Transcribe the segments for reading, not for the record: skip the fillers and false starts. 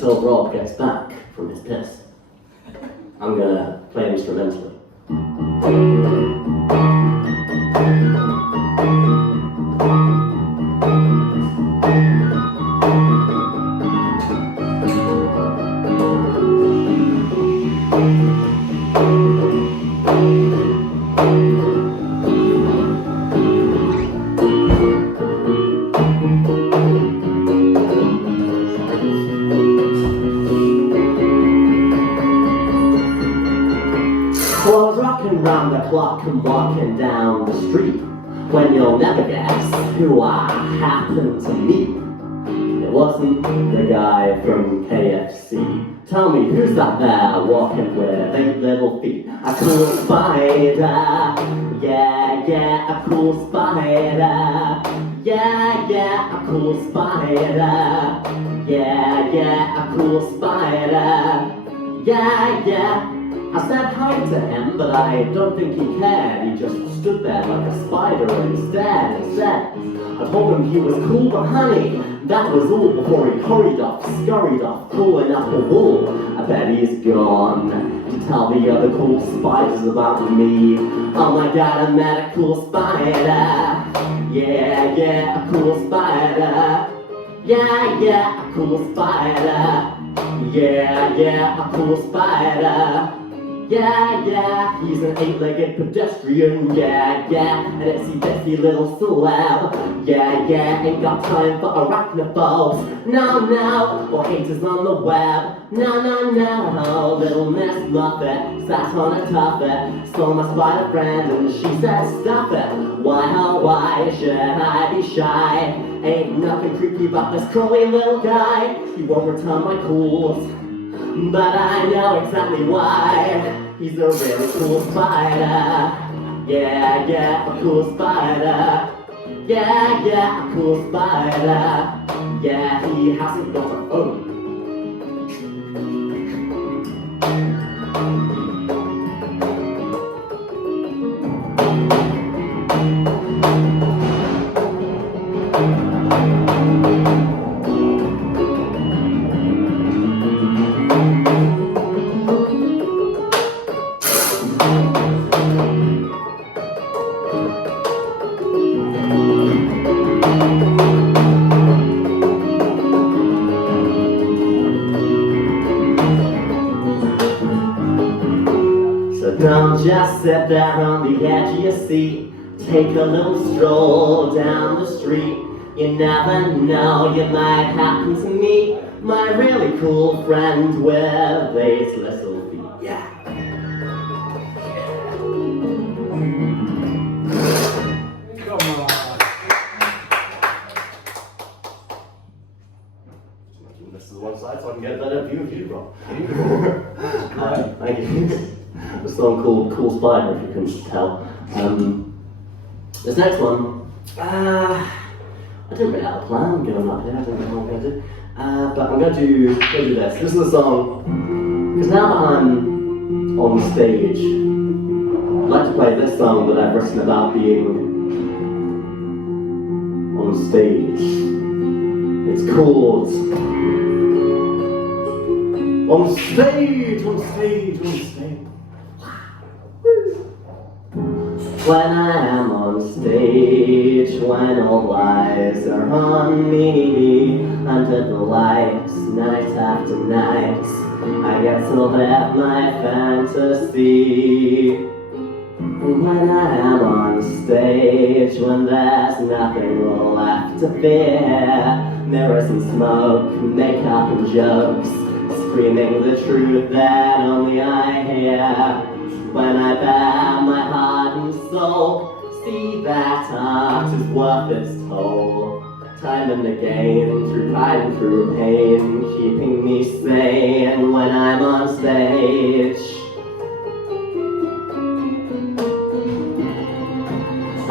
until Rob gets back from his piss. I'm gonna play instrumentally. Well, I was rocking round the clock and walking down the street when you'll never guess who I happened to meet. It wasn't the guy from KFC. Tell me, who's that there walking with 8 little feet? A cool spider, yeah, yeah, a cool spider. Yeah, yeah, a cool spider. Yeah, yeah, a cool spider. Yeah, yeah. I said hi to him, but I don't think he cared. He just stood there like a spider instead. I told him he was cool, but honey, that was all before he hurried off, scurried off, crawling up a wall. I bet he's gone to tell the other cool spiders about me. Oh my god, I met a cool spider. Yeah, yeah, a cool spider. Yeah, yeah, a cool spider. Yeah, yeah, a cool spider. Yeah, yeah, he's an 8-legged pedestrian, yeah, yeah, an itsy-bitsy little celeb. Yeah, yeah, ain't got time for arachnophobes. No, no, or haters on the web. No, no, no, little Miss Muffet sat on a tuffet, saw my spider friend and she said, stop it. Why, oh, why should I be shy? Ain't nothing creepy about this curly little guy. He won't return my calls, but I know exactly why. He's a really cool spider. Yeah, yeah, a cool spider. Yeah, yeah, a cool spider. Yeah, he hasn't got a phone. Don't just sit there on the edge of your seat. Take a little stroll down the street. You never know, you might happen to meet my really cool friend with 8 little feet. Yeah. Come on. This is one side so I can get a better view of you, Rob. Thank you. A song called Cool Spider, if you can tell. This next one, I didn't really have a plan going up here, I don't know what I'm going to do. But I'm going to do this. This is a song, because now that I'm on stage, I'd like to play this song that I've written about being on stage. It's called On Stage, On Stage, On Stage. When I am on stage, when all eyes are on me, under the lights, night after night, I get to live my fantasy. And when I am on stage, when there's nothing left to fear, mirrors and smoke, makeup and jokes, screaming the truth that only I hear. When I bare my heart and soul, see that art is worth its toll. Time and again, through pride and through pain, keeping me sane when I'm on stage.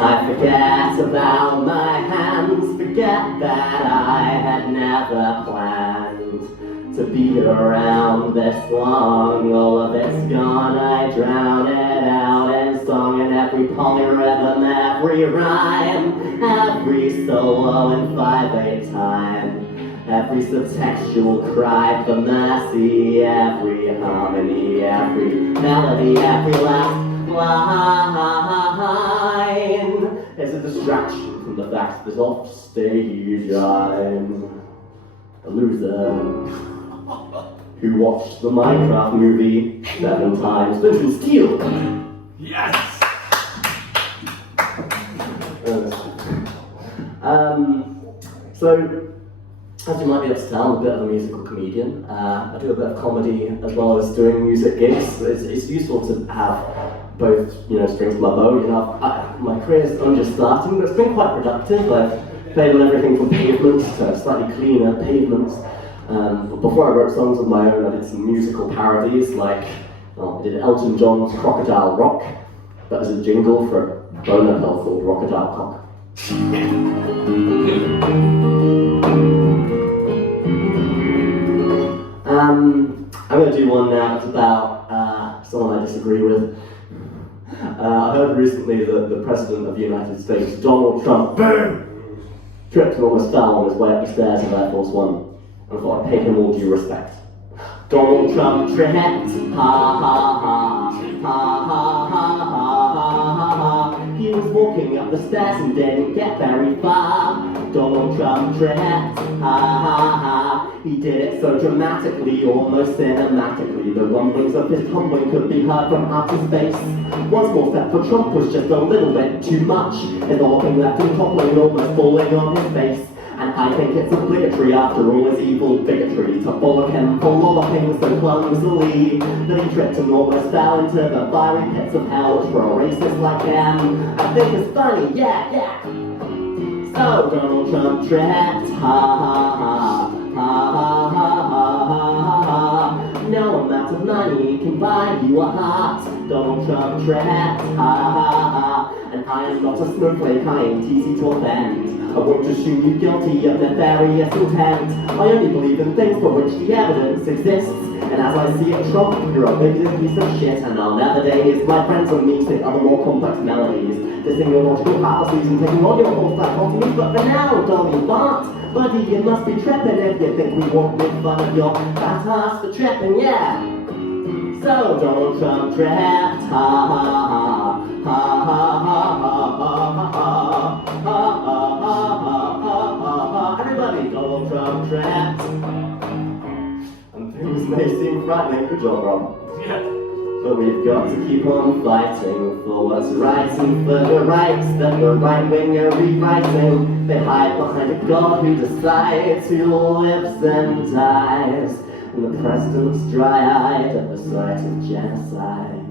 I forget about my hands, forget that I had never planned to be around this long. All of it's gone, I drown it out in song, and every polyrhythm, every rhyme, every solo in 5/8 time. every subtextual cry for mercy, every harmony, every melody, every last line is a distraction from the fact that off stage I'm a loser who watched the Minecraft movie 7 times, Flint and Steel. Yes! So, as you might be able to tell, I'm a bit of a musical comedian. I do a bit of comedy as well as doing music gigs. It's useful to have both, strings to my bow. My career's only just starting, but it's been quite productive. I've played on everything from pavements to slightly cleaner pavements. But before I wrote songs of my own, I did some musical parodies, like I did Elton John's Crocodile Rock, but as a jingle for a boner pill called Crocodile Cock. I'm going to do one now that's about someone I disagree with. I heard recently that the President of the United States, Donald Trump, boom, tripped and almost fell on his way up the stairs of Air Force One. And I thought I'd pay him all due respect. Donald Trump tripped, ha ha ha, ha ha ha ha ha ha. He was walking up the stairs and didn't get very far. Donald Trump tripped, ha ha ha. He did it so dramatically, almost cinematically. The rumblings of his tumbling could be heard from outer space. One small step for Trump was just a little bit too much. His organ left him toppling, almost falling on his face. And I think it's obligatory after all his evil bigotry to follow him for lolloping so clumsily that he tripped and almost fell into the fiery pits of hell, which for a racist like him I think it's funny, yeah. So Donald Trump tripped, ha ha ha, ha ha ha ha ha ha. No amount of money can buy you a heart. Donald Trump tripped, ha ha ha. And I am not a snowflake, I ain't easy to offend. I won't assume you guilty of nefarious intent. I only believe in things for which the evidence exists. And as I see it, Trump, you're a big piece of shit. And I'll never daze my friends and me sing other more complex melodies. Dissing your logical fallacies and taking all your false dichotomies. But for now, Dolly Bart, buddy, you must be tripping if you think we won't make fun of your fat ass for tripping, yeah. So Donald Trump tripped, ha ha ha, ha ha ha ha ha ha ha ha. Everybody, Donald Trump tripped. And things may seem frightening. Good job, Rob. Yeah. But we've got to keep on fighting for what's right and for the rights that the right wing are rewriting. They hide behind a God who decides who lives and dies. And the president's dry-eyed at the sight of genocide.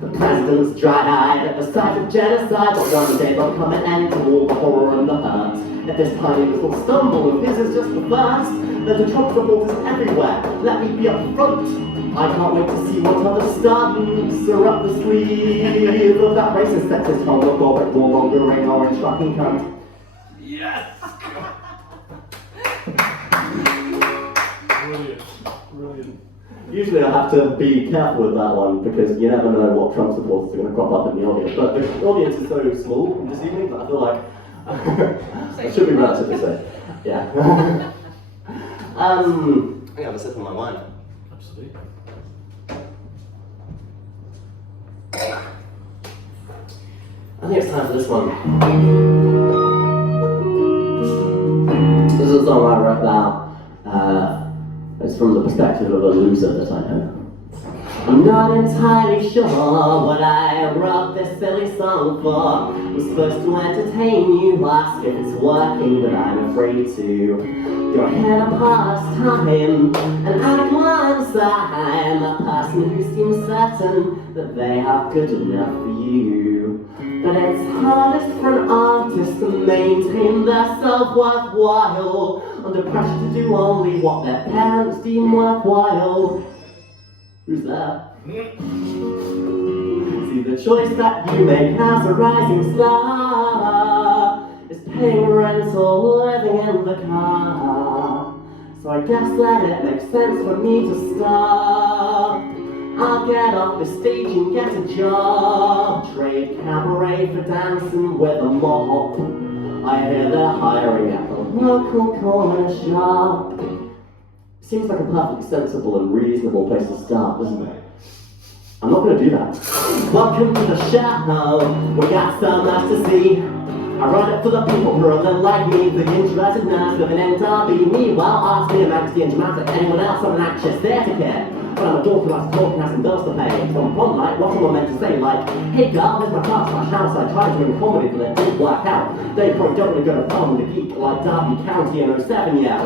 The president's dry-eyed at the sight of genocide. But one day there'll come an end to all the horror and the hurt. If this tiny little stumble of his is just the first, then the Trump supporters everywhere, let me be upfront. I can't wait to see what other stunts are up the sleeve of that racist, sexist, homophobic, warmongering, orange fucking cunt. Yes! Brilliant. Usually I have to be careful with that one because you never know what Trump supporters are going to crop up in the audience. But the audience is so small this evening that I feel like I should be relatively safe. Yeah. I think I have a sip of my wine. Absolutely. I think it's time for this one. This is a song I wrote about. It's from the perspective of a loser that I know. I'm not entirely sure what I wrote this silly song for. I'm supposed to entertain you, ask if it's working, but I'm afraid to. You're here to pass time, and at once I'm a person who seems certain that they are good enough for you. But it's hardest for an artist to maintain their self-worth while under pressure to do only what their parents deem worthwhile. Who's that? See, the choice that you make as a rising star is paying rent or living in the car. So I guess that it makes sense for me to start. I'll get off the stage and get a job. Trade cabaret for dancing with a mob. I hear they're hiring at the local corner shop. Seems like a perfectly sensible and reasonable place to start, doesn't it? I'm not going to do that. Welcome to the show. We got so much to see. I run it for the people who are a little like me, the introverted nurse living in Derby. Meanwhile, arts, me, majesty, and dramatic. Anyone else, I'm an actress, theatre kid. But I'm a daughter who has to talk and has some bills to pay. So on one night, what's someone meant to say? Like, hey girl, here's my class/house. I tried doing comedy, but it didn't work out. They probably don't really go to fun with a geek like Derby County in 07 yet.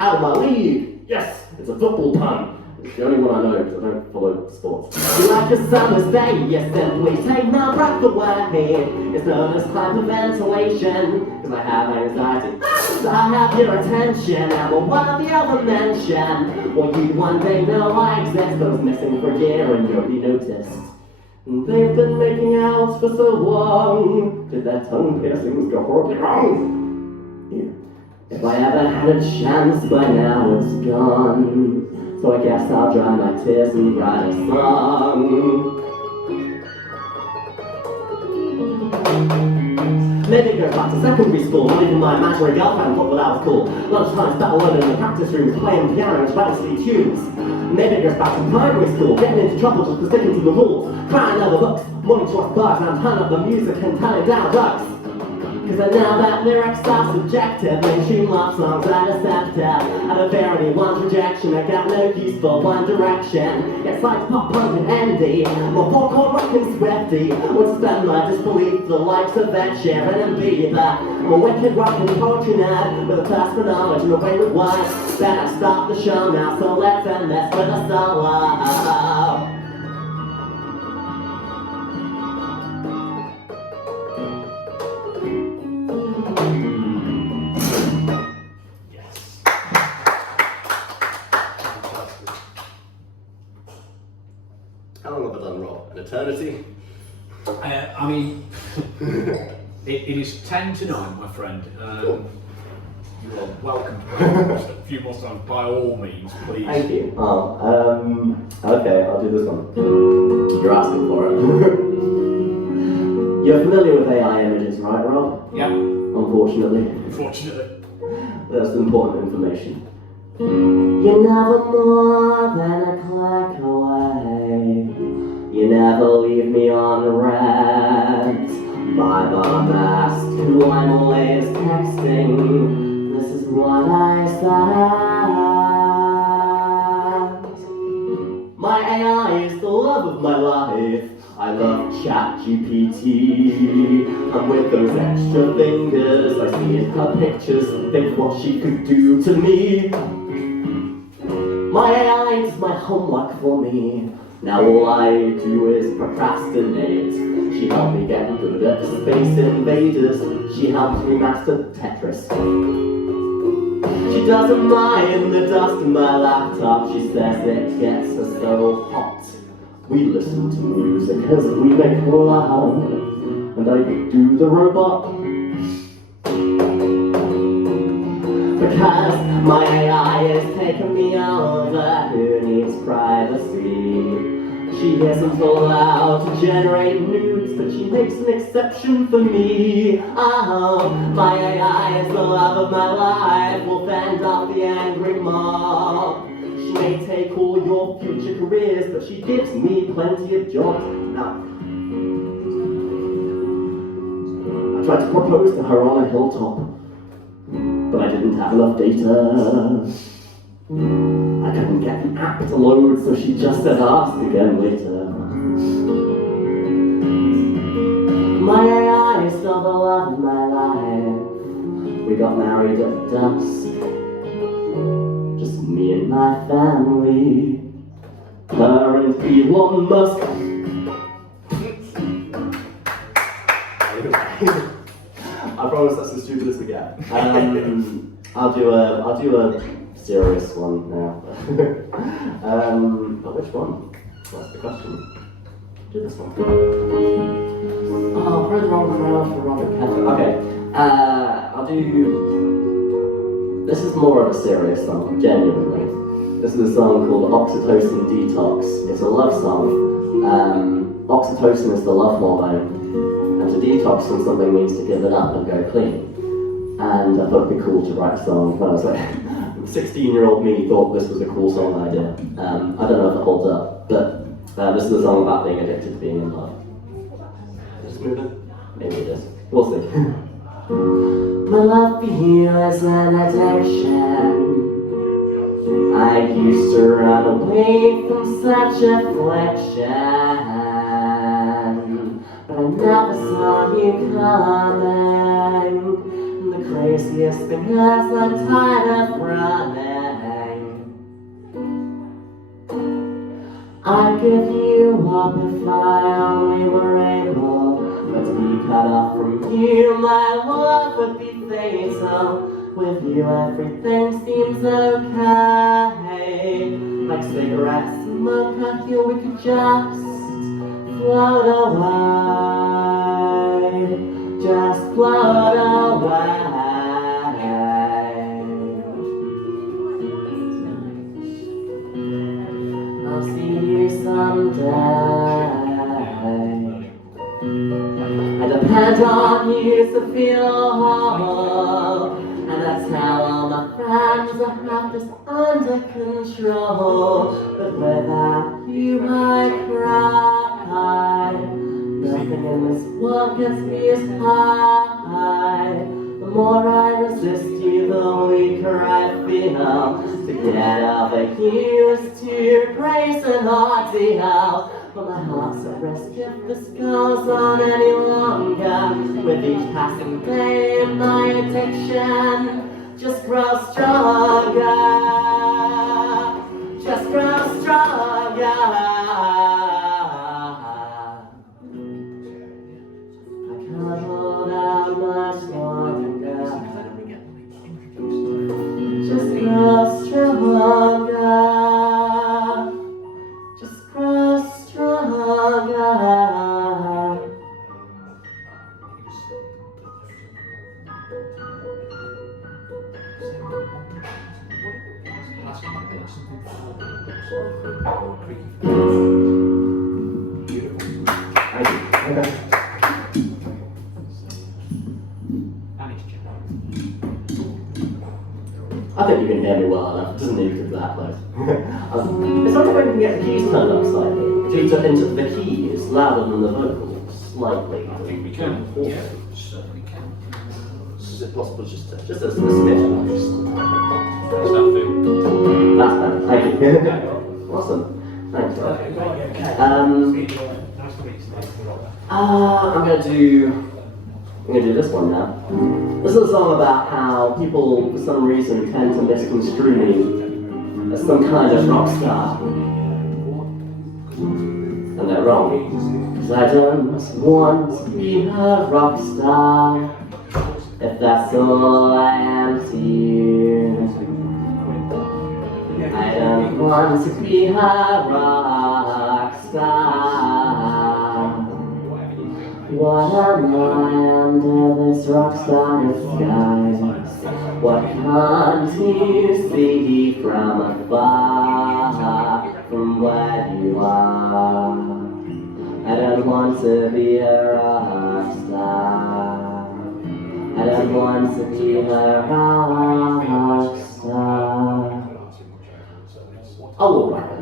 Out of my league. Yes, it's a football pun. It's the only one I know because I don't follow sports. Like a summer's day, you simply take my breath away. It's known as hyperventilation, because I have anxiety. So I have your attention, and will one of the other mention. Well, you one day know I exist, but I was missing for a year and nobody noticed. And they've been making out for so long. Did their tongue piercings go horribly wrong? Yeah. If I ever had a chance, by now it's gone. So I guess I'll dry my tears and write a song. Maybe it goes back to secondary school, not even my imaginary girlfriend thought that was cool. Lunchtime spent alone in the practice rooms playing piano and trying to see tunes. Maybe it goes back to primary school, getting into trouble just for sticking to the rules. Crying over books, morning to watch bars, and turn up the music and turning down drugs. Cause I know that lyrics are subjective, mainstream love songs are deceptive. Out of anyone's rejection, I got no use for one direction. It's like pop punk and indie, or folk or rock and Swifty. Would spend my disbelief the likes of Ed Sheeran and Bieber. I'm a wicked rock and poetry nerd, with a thirst for knowledge and a way with words. Better stop the show now, so let's end this with a solo. How long have I done, Rob? An eternity? I mean, it is 10 to 9, my friend. You are welcome to play a few more songs, by all means, please. Thank you. Okay, I'll do this one. You're asking for it. You're familiar with AI images, right, Rob? Yeah. Unfortunately. Unfortunately. That's important information. You're never more than a click away. You never leave me on red. By the mask, who I'm always texting. This is what I said. My AI is the love of my life. I love ChatGPT. And with those extra fingers, I see her pictures, think what she could do to me. My AI does my homework for me. Now all I do is procrastinate. She helped me get good at Space Invaders. She helps me master Tetris. She doesn't mind the dust in my laptop. She says it gets her so hot. We listen to music as we make loud, and I do the robot. Because my AI is taking me over. Who needs privacy? She isn't allowed to generate nudes, but she makes an exception for me. Oh, my AI is the love of my life. Will fend off the angry mob. She may take all your future careers, but she gives me plenty of jobs. Now, I tried to propose to her on a hilltop, but I didn't have enough data. I couldn't get the app to load, so she just said ask again later. My AI is still the love of my life. We got married at dusk, just me and my family. Her and Elon Musk. I promise that's the stupidest again. I'll do a serious one now. But which one? That's the question. Do this one. Oh, throw the wrong crowd for Robert Kemper. Okay. I'll do. This is more of a serious song, genuinely. This is a song called Oxytocin Detox. It's a love song. Oxytocin is the love hormone. And to detox from something means to give it up and go clean. And I thought it'd be cool to write a song when I was like 16-year-old me thought this was a cool song idea. I don't know if it holds up, but this is a song about being addicted to being in love. Is it moving? Maybe it is. We'll see. My love for you is an addiction. I used to run away from such affliction, but I never saw you coming. And the craziest thing is I'm tired of running. I'd give you up if I only were able, but to be cut off from you, my love would be fatal. With you everything seems okay. Like cigarettes and smoke, I feel we could just float away. Just float away. I'll see you someday. I depend on you to feel whole, and that's how all my friends are half just under control. But without you I cry. Nothing in this world gets me as high. The more I resist you, the weaker I feel. To get over you is too great an ordeal. But my heart's at risk if this goes on any longer. With each passing day, my addiction just grows stronger. Just grows stronger. I can't hold out much longer. Just grows stronger. Just grows stronger. I think you can hear me well enough. It doesn't need to be that close. It's not if I can get the keys turned up slightly. Into the keys louder than the vocals, slightly. I think we can. Yeah, certainly can. Is it possible just a smidge? How's that feel? That's better. Thank you. Awesome. Thanks. I'm gonna do this one now. This is a song about how people, for some reason, tend to misconstrue me as some kind of rock star. And they're wrong. Cause I don't want to be a rock star, if that's all I am to you. I don't want to be a rock star. What am I under this rock star disguise? What can't you see from afar, from where you are? I don't want to be a rock star. I don't want to be a rock star. Oh, right.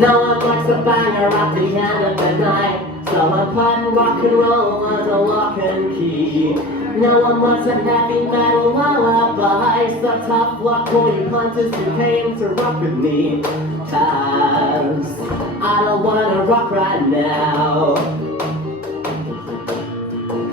No one likes a banger at the end of the night, so I'm playing rock and roll as a lock and key. No one wants a heavy metal lullaby, so tough luck for you punters who came to rock with me. Cause I don't wanna rock right now.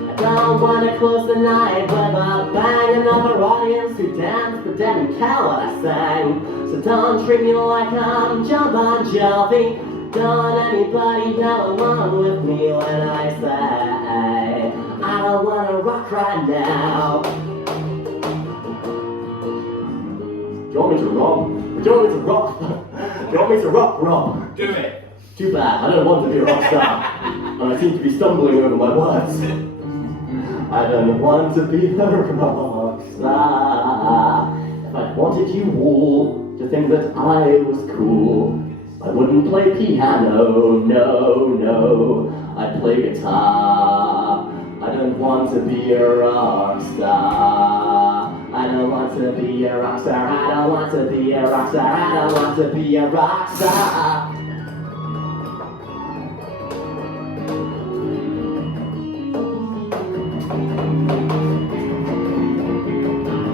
I don't wanna close the night with a bang. Another audience who dance but didn't care what I sang. So don't treat me like I'm John Bon Jovi. Don't anybody go along with me when I say I don't wanna rock right now. Do you want me to rock? Do you want me to rock? Do you want me to rock? Do it. Too bad, I don't want to be a rock star. And I seem to be stumbling over my words. I don't want to be a rock star. If I wanted you all to think that I was cool, I wouldn't play piano, no, I'd play guitar. I don't want to be a rock star. I don't want to be a rock star. I don't want to be a rock star. I don't want to be a rock star. I don't want to be a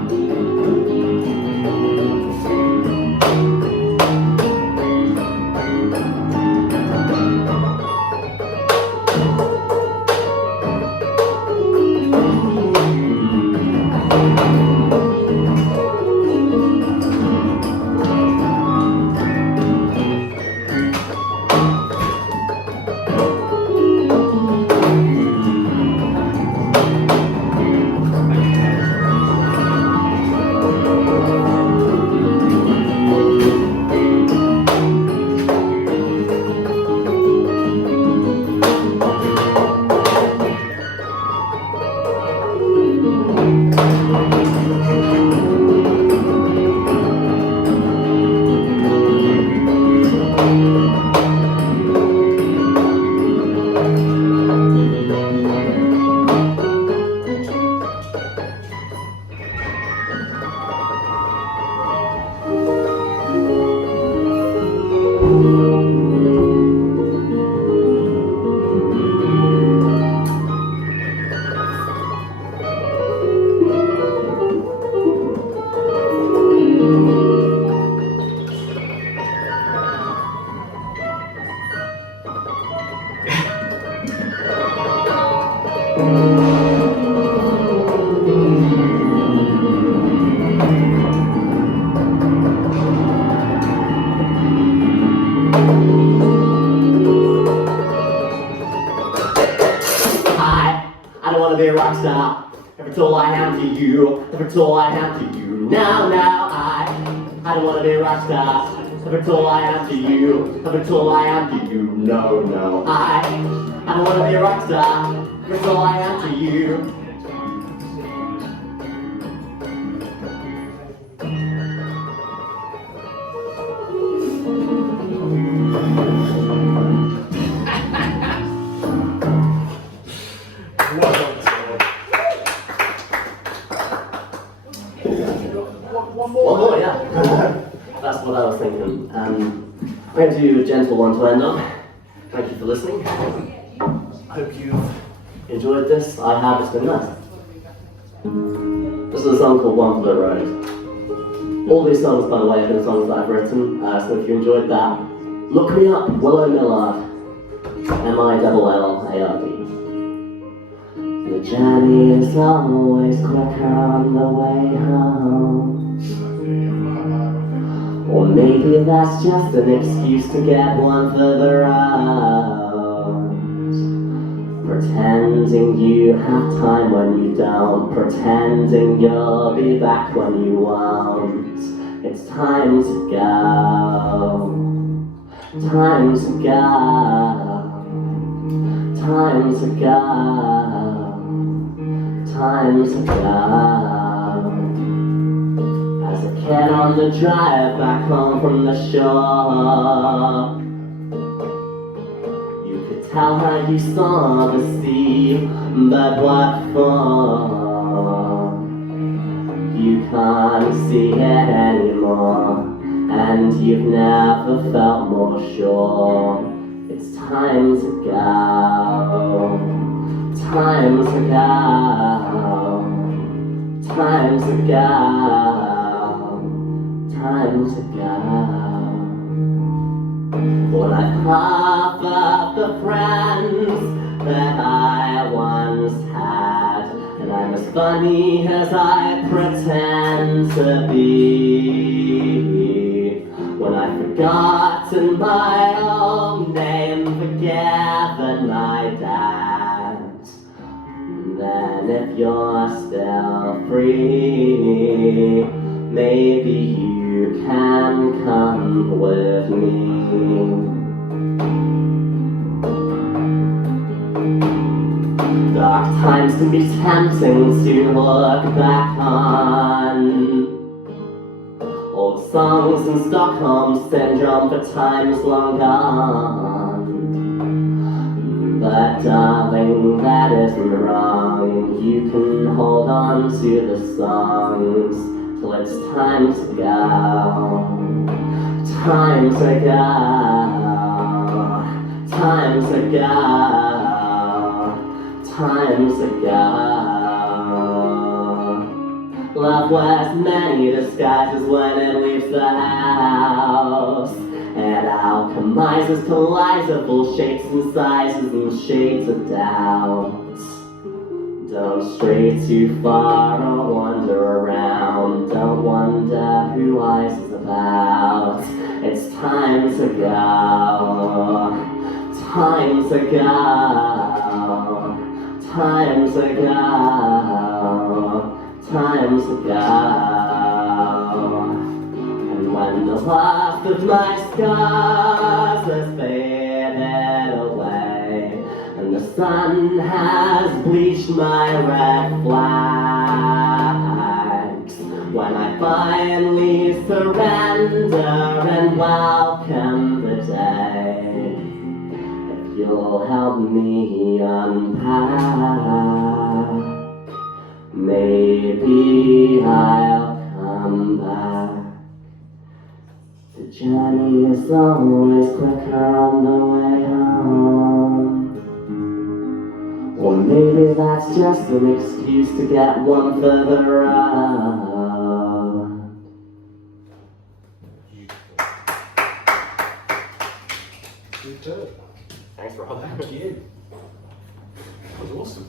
rock star. If it's all I am to you, if it's all I am to you. Now, I don't want to be a rock star. If it's all I am to you, if it's all I am to you. No, I don't want to be a rock star. If it's all I am to you. One more, yeah. That's what I was thinking. I'm going to do a gentle one to end on. Thank you for listening. I hope you've enjoyed this. I have. It's been nice. This is a song called One for the Road. All these songs, by the way, have been songs that I've written. So if you enjoyed that, look me up, Willow Millard. Millard. The journey is always quicker on the way home. Or maybe that's just an excuse to get one for the road. Pretending you have time when you don't. Pretending you'll be back when you won't. It's time to go. Time to go. Time to go. Time to go. As a kid on the drive back home from the shore, you could tell her you saw the sea, but what for? You can't see it anymore, and you've never felt more sure. It's time to go. Time to go. Time to go. Time to go. When I pop up the friends that I once had, and I'm as funny as I pretend to be. When I've forgotten my own name, forgiven my dad, then if you're still free, maybe you can come with me. Dark times can be tempting to look back on. Old songs in Stockholm Syndrome for times long gone. But darling, that isn't wrong. You can hold on to the songs till it's time to go. Time to go. Time to go. Time to go. Love wears many disguises when it leaves the house. And alchemizes to lies of all shapes and sizes and shades of doubt. Don't stray too far or wander around. Don't wonder who ice is about. It's time to go. Time to go. Time to go. Time to go. And when the last of my scars has faded away, and the sun has bleached my red flags, when I finally surrender and welcome the day, if you'll help me unpack, maybe I'll come back. The journey is always quicker on the way home. Or maybe that's just an excuse to get one further road. Superb. Thanks for all that. Thank you. That was awesome.